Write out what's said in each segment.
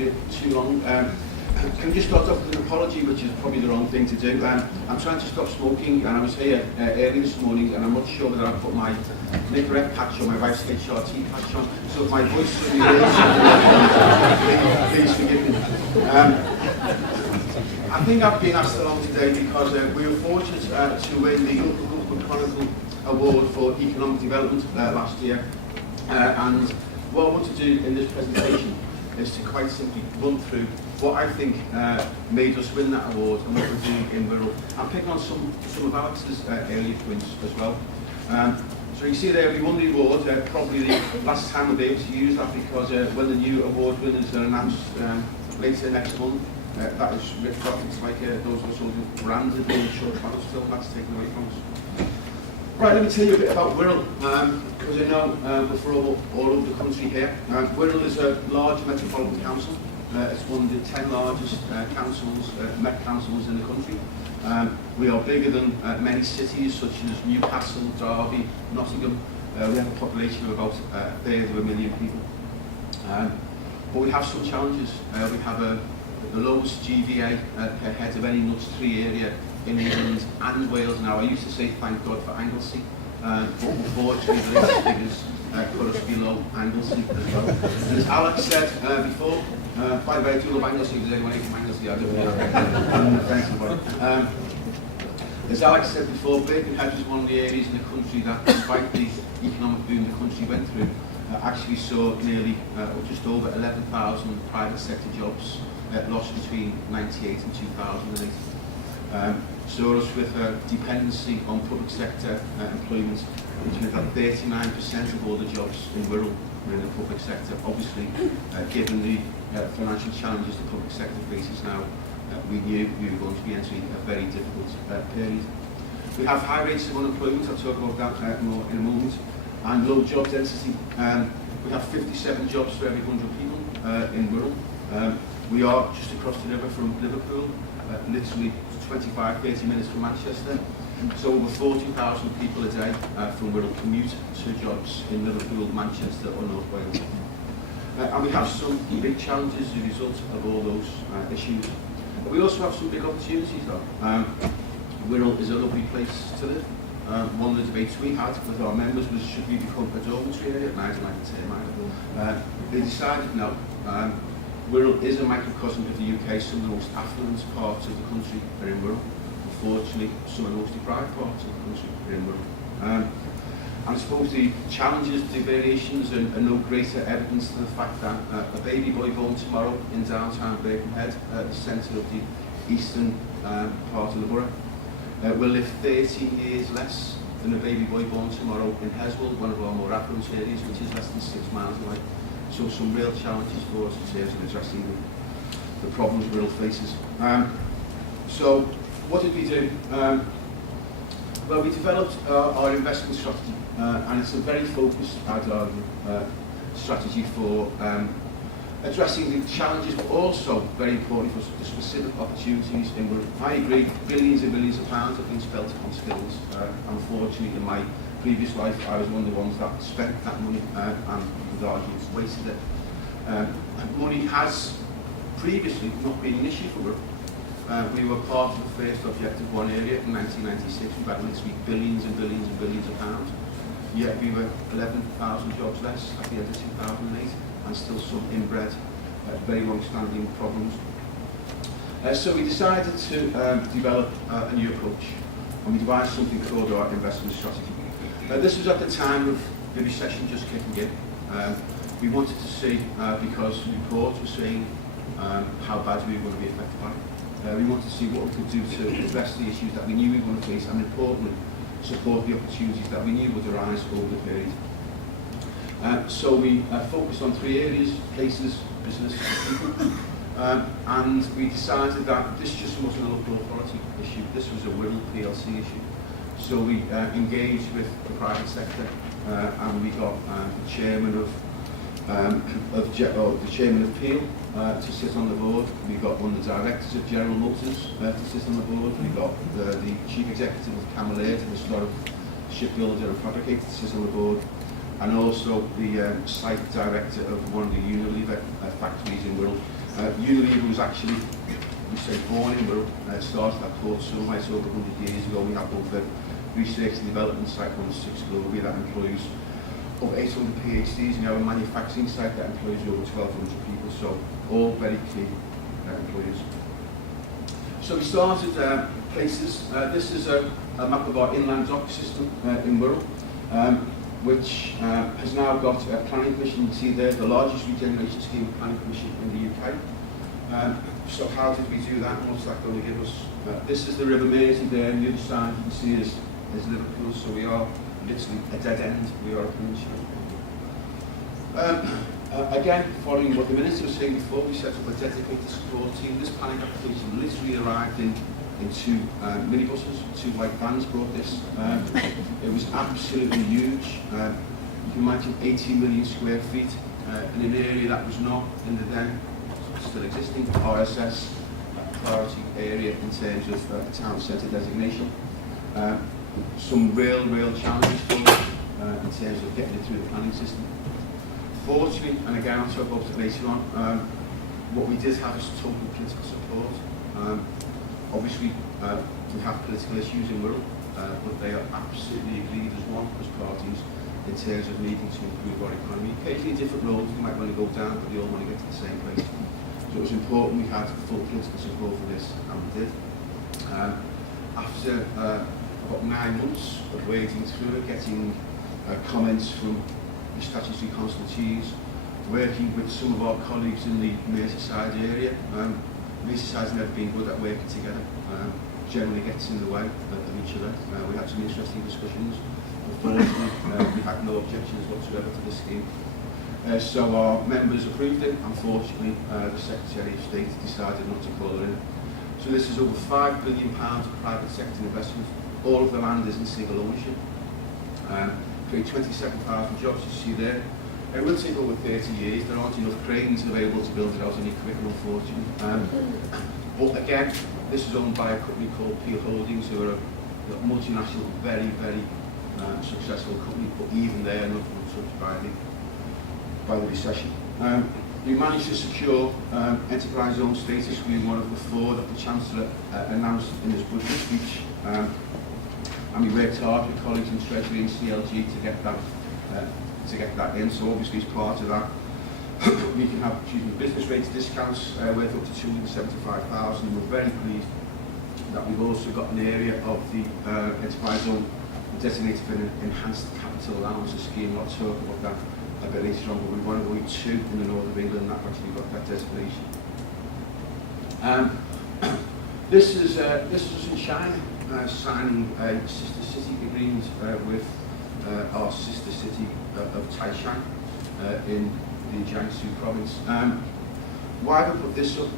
keep it too long. Can you start off with an apology, which is probably the wrong thing to do. I'm trying to stop smoking, and I was here early this morning, and I'm not sure that I put my Nicorette patch on, my wife's HRT patch on, so if my voice suddenly raised, please forgive me. I think I've been asked along today because we were fortunate to win the Local Chronicle Award for Economic Development last year, and what I want to do in this presentation is to quite simply run through what I think made us win that award and what we're doing in Wirral. I'm picking on some of Alex's earlier points as well. So you see there, we won the award, probably the last time we'll be able to use that, because when the new award winners are announced later next month, that is ripped off. It's like those are sort of branded in short channels still, that's taken away from us. Right, let me tell you a bit about Wirral, because I know we're from all over the country here. Wirral is a large metropolitan council. It's one of the 10 largest councils, Met councils in the country. We are bigger than many cities such as Newcastle, Derby, Nottingham. We have a population of about a third of a million people. But we have some challenges. We have the lowest GVA per head of any nuts 3 area in England and Wales now. I used to say thank God for Anglesey, but unfortunately the latest figures put us below Anglesey as well. And as Alex said before, by the way, I do love Anglesey, because anyone from Anglesey, I don't know. As Alex said before, Birkenhead was one of the areas in the country that, despite the economic boom the country went through, actually saw nearly, or just over 11,000 private sector jobs lost between 98 and 2008. Saw us with a dependency on public sector employment, which meant that 39% of all the jobs in Wirral were in the public sector. Obviously, given the financial challenges the public sector faces now, we knew we were going to be entering a very difficult period. We have high rates of unemployment, I'll talk about that more in a moment, and low job density. We have 57 jobs for every 100 people in Wirral. We are just across the river from Liverpool, literally 25-30 minutes from Manchester. So over 40,000 people a day from Wirral commute to jobs in Liverpool, Manchester or North Wales. And we have some big challenges as a result of all those issues. But we also have some big opportunities though. Wirral is a lovely place to live. One of the debates we had with our members was, should we become a dormitory area? And I didn't like the term either. They decided no. Wirral is a microcosm of the UK. Some of the most affluent parts of the country are in Wirral. Unfortunately, some of the most deprived parts of the country are in Wirral. And I suppose the challenges, the variations are no greater evidence than the fact that a baby boy born tomorrow in downtown Birkenhead, the centre of the eastern part of the borough, will live 13 years less than a baby boy born tomorrow in Heswell, one of our more affluent areas, which is less than 6 miles away. So some real challenges for us in terms of addressing the problems Wirral faces. So what did we do? Well, we developed our investment strategy, and it's a very focused strategy for addressing the challenges, but also, very importantly, for the specific opportunities in Wirral. I agree, billions and billions of pounds have been spent on skills. Unfortunately, in my previous life, I was one of the ones that spent that money and would argue wasted it. Money has previously not been an issue for Wirral. We were part of the first Objective 1 area in 1996. We've had literally billions and billions and billions of pounds. Yet we were 11,000 jobs less at the end of 2008, and still some inbred, very long-standing problems. So we decided to develop a new approach, and we devised something called our investment strategy. This was at the time of the recession just kicking in. We wanted to see, because reports were saying how bad we were going to be affected by it. We wanted to see what we could do to address the issues that we knew we were going to face, and importantly, support the opportunities that we knew would arise over the period. So we focused on 3 areas: places, business, and people. And we decided that this just wasn't a local authority issue, this was a Wirral PLC issue. So we engaged with the private sector, and we got the chairman of Peel to sit on the board. We got one of the directors of General Motors to sit on the board. We got the chief executive of Camel Air, the historic shipbuilder and fabricator, to sit on the board, and also the site director of one of the Unilever factories in Wirral. Unilever was actually, we say, born in Wirral, started at Port Sunlight over 100 years ago. We have both a research and development site on 6 globally that employs over 800 PhDs, and we have a manufacturing site that employs over 1,200 people, so all very key employers. So we started places. This is a map of our inland dock system in Wirral, which has now got a planning permission. You can see there the largest regeneration scheme planning permission in the UK. So how did we do that, and what's that going to give us? This is the River Mersey there, and the other side you can see is Liverpool, so we are literally a dead end. We are a peninsula. Again, following what the Minister was saying before, we set up a dedicated support team. This planning application literally arrived in 2 minibuses, 2 white vans brought this. It was absolutely huge. You can imagine 18 million square feet in an area that was not in the then still existing RSS priority area in terms of town centre designation. Some real challenges for us in terms of getting it through the planning system. Fortunately, and again I'll talk about it later on, what we did have is total political support. Obviously, we have political issues in Wirral, but they are absolutely agreed as one, as parties, in terms of needing to improve our economy. Occasionally different roads, we might want to go down, but they all want to get to the same place. So it was important we had full political support for this, and we did. After about 9 months of wading through it, getting comments from the statutory constituencies, working with some of our colleagues in the Merseyside area. Merseyside's never been good at working together, generally gets in the way of each other. We had some interesting discussions. Unfortunately, we had no objections whatsoever to this scheme. So our members approved it. Unfortunately, the Secretary of State decided not to call it in. So this is over £5 billion of private sector investment. All of the land is in single ownership. Create 27,000 jobs, you see there. It will take over 30 years. There aren't enough cranes available to build it out any quicker, unfortunately. But again, this is owned by a company called Peel Holdings, who are a multinational, very successful company, but even they are not touched by the recession. We managed to secure enterprise zone status. We were one of the 4 that the Chancellor announced in his budget speech. And we worked hard with colleagues in Treasury and CLG to get that in. So obviously as part of that, we can have business rates discounts worth up to 275,000. We're very pleased that we've also got an area of the enterprise zone designated for an enhanced capital allowance scheme. I'll talk about that a bit later on, but we want to go 2 in the north of England that actually got that designation. This is us in China signing a sister city agreement with our sister city of Taishan in the Jiangsu province. Why have I put this up?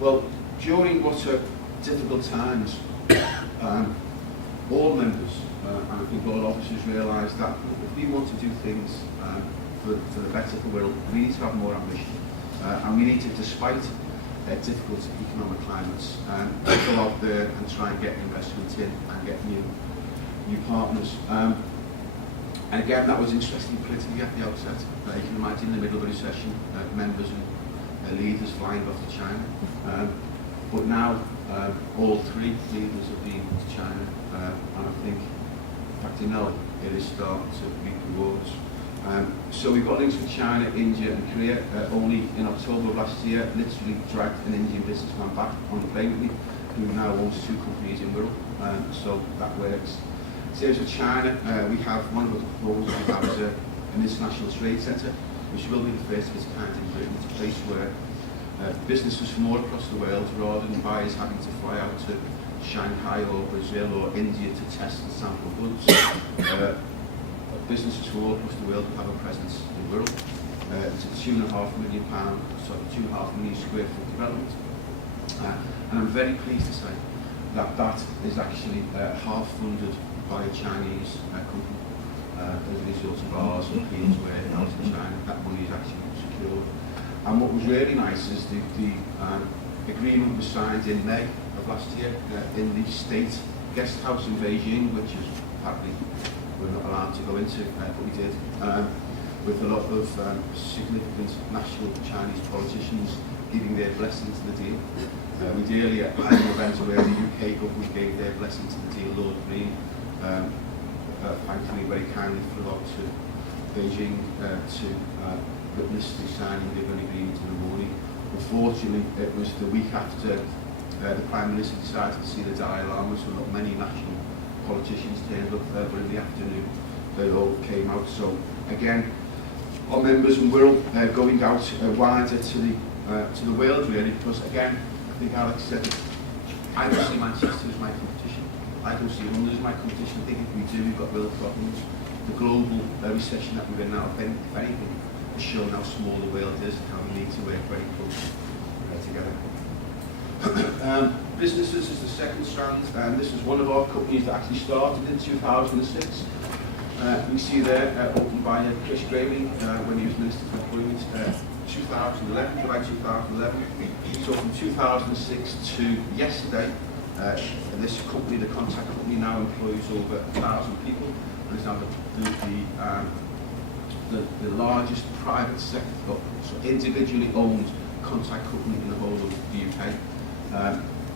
Well, during what are difficult times, all members and I think all officers realise that if we want to do things for the better for Wirral, we need to have more ambition, and we need to, despite difficult economic climates, go out there and try and get investment in and get new partners. And again, that was interesting politically at the outset. You can imagine in the middle of a recession, members and leaders flying off to China. But now, all 3 leaders have been to China, and I think, in fact, it is starting to reap rewards. So we've got links with China, India and Korea. Only in October of last year, literally dragged an Indian businessman back on the plane with me, who now owns 2 companies in Wirral. So that works. In terms of China, we have one of the proposals we have is an international trade centre, which will be the first of its kind in Britain. It's a place where businesses from all across the world, rather than buyers having to fly out to Shanghai or Brazil or India to test and sample goods, businesses from all across the world will have a presence in Wirral. It's a £2.5 million square foot development. And I'm very pleased to say that that is actually half funded by a Chinese company as a result of ours and Peter's work out in China. That money is actually secured. And what was really nice is the agreement was signed in May of last year in the state guest house in Beijing, which is apparently we're not allowed to go into, but we did. with a lot of significant national Chinese politicians giving their blessing to the deal. We daily had an event where the UK government gave their blessing to the deal. Lord Green thankfully very kindly flew out to Beijing to witness the signing of an agreement in the morning. Unfortunately, it was the week after the Prime Minister decided to see the Dalai Lama, so not many national politicians turned up there, but in the afternoon they all came out. So again, our members in Wirral going out wider to the world really, because again, I think Alex said it, I don't see Manchester as my competition. I don't see London as my competition. I think if we do, we've got real problems. The global recession that we're in now, if anything, has shown how small the world is and how we need to work very closely together. Businesses is the second strand, and this is one of our companies that actually started in 2006. You see there, opened by Chris Grayling when he was Minister for Employment, 2011, July 2011. So from 2006 to yesterday, this company, the contact company, now employs over 1,000 people, and is now the largest private sector, so individually owned contact company in the whole of the UK.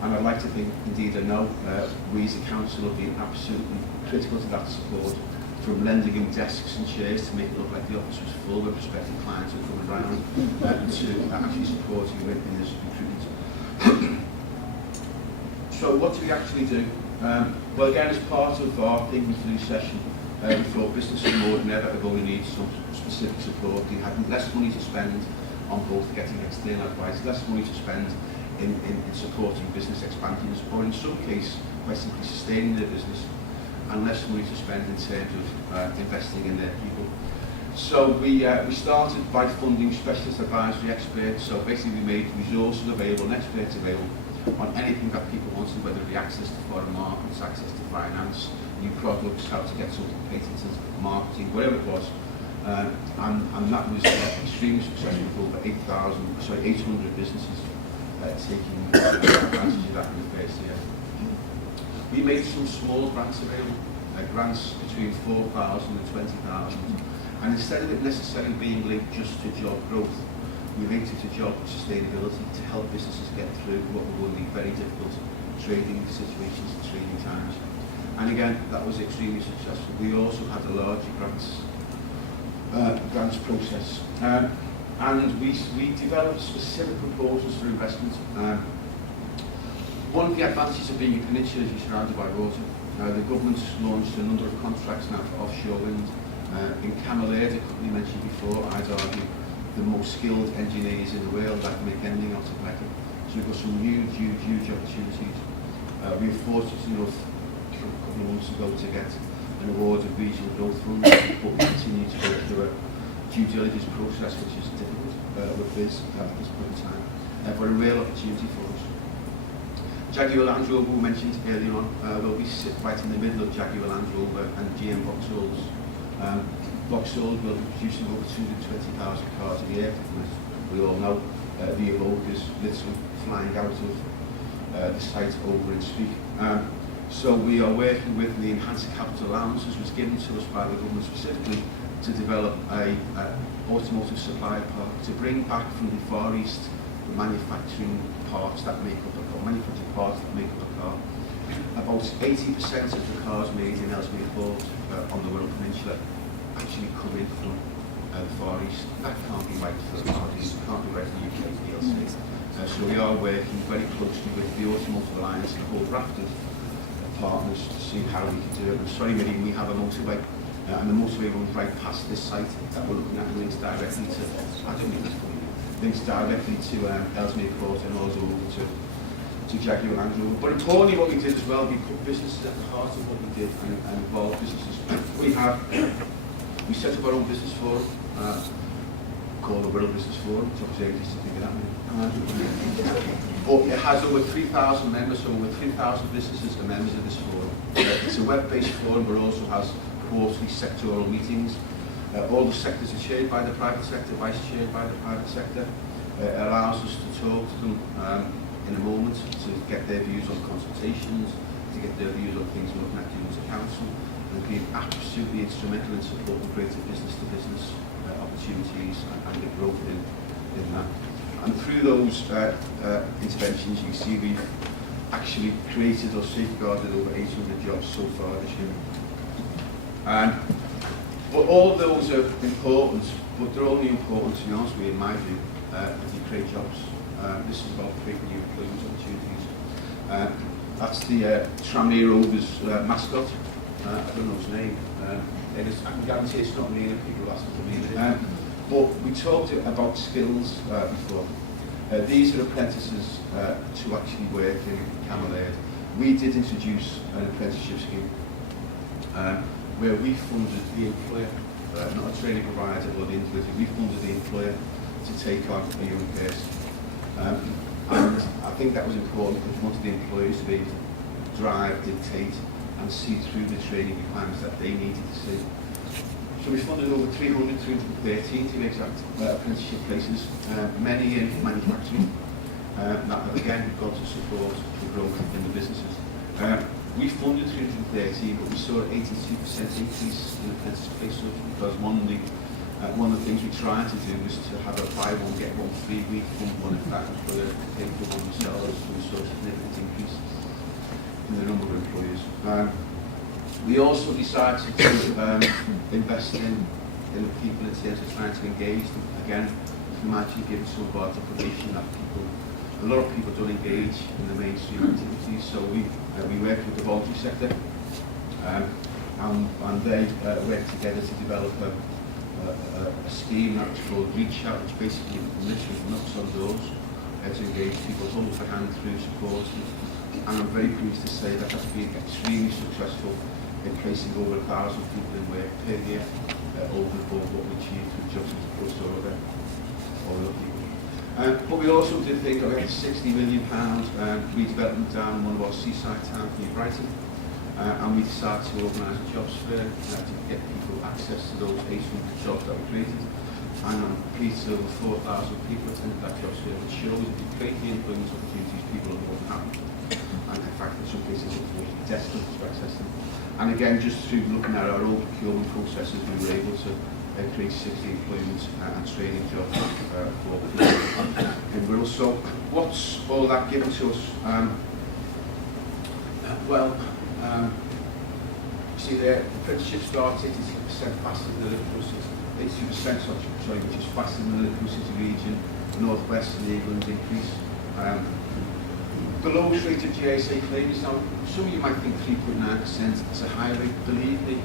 And I'd like to think, indeed I know, we as a council have been absolutely critical to that support, from lending him desks and chairs to make it look like the office was full with prospective clients who coming around, to actually supporting him in his recruitment. So what do we actually do? Well, again, as part of our thinking through session, we thought business and ordinary that are going to need some specific support. They had less money to spend on both getting external advice, less money to spend in supporting business expansions, or in some case, by simply sustaining their business, and less money to spend in terms of investing in their people. So we started by funding specialist advisory experts. So basically we made resources available and experts available on anything that people wanted, whether it be access to foreign markets, access to finance, new products, how to get something patented, marketing, whatever it was. And that was extremely successful, over 800 businesses taking advantage of that in the first year. We made some small grants available, grants between 4,000 and 20,000, and instead of it necessarily being linked just to job growth, we linked it to job sustainability to help businesses get through what were going to be very difficult trading situations and trading times. And again, that was extremely successful. We also had a larger grants process. And we developed specific proposals for investment. One of the advantages of being a peninsula is you're surrounded by water. The government's launched a number of contracts now for offshore wind. In Camelair, the company mentioned before, I'd argue the most skilled engineers in the world that can make anything out of metal. So we've got some huge opportunities. We were fortunate enough a couple of months ago to get an award of regional growth funds, but we continue to go through a due diligence process, which is difficult with this at this point in time, but a real opportunity for us. Jaguar Land Rover, we mentioned earlier on, will be sit right in the middle of Jaguar Land Rover and GM Vauxhalls. Vauxhall will be producing over 220,000 cars a year. As we all know, the Evoque is literally flying out of the site over in Speak. So we are working with the enhanced capital allowances, which was given to us by the government specifically to develop a automotive supply park, to bring back from the Far East the manufacturing parts that make up a car, manufacturing parts that make up a car. About 80% of the cars made in Ellesmere Port on the Wirral Peninsula actually come in from the Far East. That can't be right for the parties, it can't be right for the UK PLC. So we are working very closely with the Automotive Alliance and a whole raft of partners to see how we can do it. I'm sorry, Miriam, we have a motorway, and the motorway runs right past this site that we're looking at, links directly to, I don't think that's funny, links directly to Ellesmere Port and also over to Jaguar Land Rover. But importantly, what we did as well, we put businesses at the heart of what we did and involved businesses. We set up our own business forum, called the Wirral Business Forum, which was ages to think of that. But it has over 3,000 members, so over 3,000 businesses are members of this forum. It's a web-based forum, but also has quarterly sectoral meetings. All the sectors are chaired by the private sector, vice-chaired by the private sector. It allows us to talk to them in a moment to get their views on consultations, to get their views on things we're looking at doing as a council, and being absolutely instrumental in supporting greater business-to-business employees and the growth in that. And through those interventions, you see we've actually created or safeguarded over 800 jobs so far this year. But all those are important, but they're only important, to be honest with you, in my view, if you create jobs. This is about creating new employment opportunities. That's the Tranmere Rovers mascot. I don't know his name. I can guarantee it's not me, and people ask me to read it. But we talked about skills before. These are apprentices to actually work in Camelaird. We did introduce an apprenticeship scheme where we funded the employer, not a training provider or the individual, we funded the employer to take on a young person. And I think that was important because we wanted the employers to be able to drive, dictate and see through the training requirements that they needed to see. So we funded over 313 to be exact, apprenticeship places, many in manufacturing, that have again gone to support the growth in the businesses. We funded 313, but we saw an 82% increase in apprentice placements because one of the things we tried to do was to have a buy one, get one free. We fund one if that employer paid for one themselves, so we saw a significant increase in the number of employees. We also decided to invest in the people in terms of trying to engage them. Again, you can imagine given some of our deprivation that a lot of people don't engage in the mainstream activities, so we work with the voluntary sector and they work together to develop a scheme that was called Reach Out, which basically literally knocks on doors to engage people, holds their hand through support, and I'm very pleased to say that has been extremely successful in placing over 1,000 people in work per year, over and above what we achieved through jobs as opposed to other people. But we also did think of a £60 million redevelopment down in one of our seaside towns near Brighton, and we decided to organise a jobs fair to get people access to those 800 jobs that we created. And I'm pleased over 4,000 people attended that jobs fair, which shows that if you create the employment opportunities, people are more than happy. And in fact, in some cases, it's desperate to access them. And again, just through looking at our own procurement processes, we were able to create 60 employment and training jobs for people in Wirral. So what's all that given to us? See the apprenticeship starts 82% faster than the Liverpool City, 82%, which is faster than the Liverpool City region, North West and England increase. The lowest rate of GSA claims now, some of you might think 3.9% is a high rate. Believe me,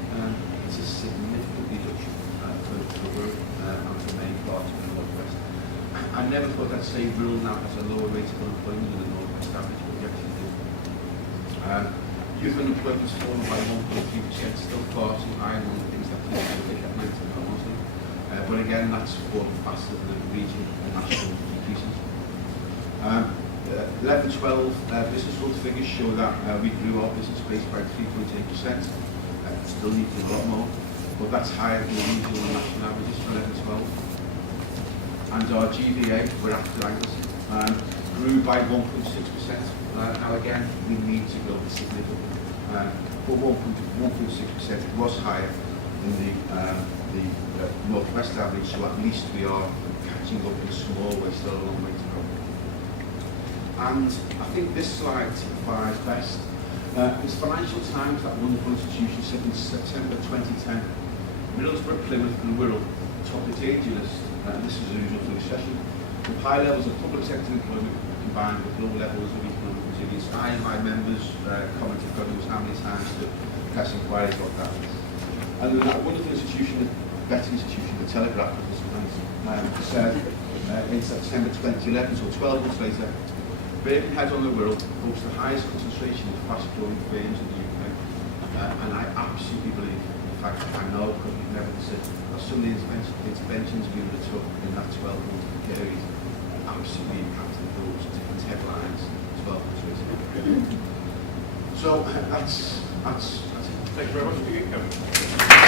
it's a significant reduction for Wirral and for many parts of the North West. I never thought I'd say Wirral now has a lower rate of unemployment than the North West average, but we actually do. Youth unemployment has fallen by 1.3%, still far too high, and one of the things that people look at mental honestly. But again, that's fallen faster than the region and national decreases. 11-12 business growth figures show that we grew our business base by 3.8%. Still need to do a lot more, but that's higher than the regional and national averages for 11-12. And our GVA, we're after Angus, grew by 1.6%. Now again, we need to grow this significantly. But 1.6% was higher than the North West average, so at least we are catching up in a small way, still a long way to go. And I think this slide typifies best. It's Financial Times, that wonderful institution, said in September 2010, Middlesbrough, Plymouth and Wirral topped the danger list. This is the usual for the session. With high levels of public sector employment combined with low levels of economic resilience. I and my members commented, God knows how many times, to press inquiries about that. And then that wonderful institution, better institution, the Telegraph, said in September 2011, so 12 months later, Birkenhead on the Wirral boasts the highest concentration of fast-growing firms in the UK. And I absolutely believe, in fact, I know, because we've never considered, that some of the interventions we undertook in that 12-month period absolutely impacted those different headlines 12 months later. So that's it. Thank you very much for your comment.